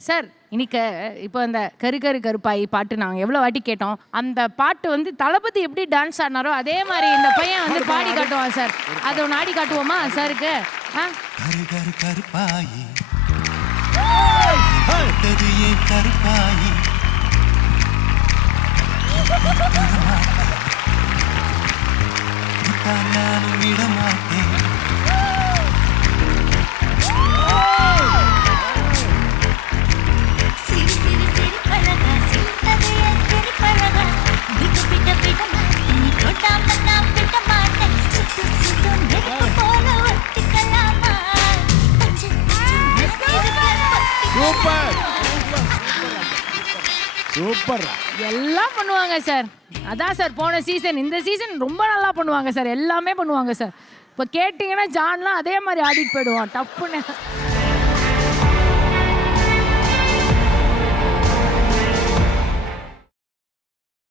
Sir இன்னைக்கு இப்போ இந்த கரு கரு கருப்பாயி பாட்டு நாங்கள் எவ்வளோ வாட்டி கேட்டோம். அந்த பாட்டு வந்து தளபதி எப்படி டான்ஸ் ஆடினாரோ அதே மாதிரி இந்த பையன் வந்து பாடி காட்டுவான் சார். அதை ஒன்று ஆடி காட்டுவோமா சாருக்கு? கரு கரு கருப்பாயி கருப்பாயி நானும் விடமாட்டேன். சூப்பர். எல்லாம் பண்ணுவாங்க சார். அதான் சார் போன சீசன் இந்த சீசன் ரொம்ப நல்லா பண்ணுவாங்க சார். எல்லாமே பண்ணுவாங்க சார். இப்போ கேட்டிங்கன்னா ஜான்லாம் அதே மாதிரி ஆடிட்டு போயிடுவான் டப்புன்னு.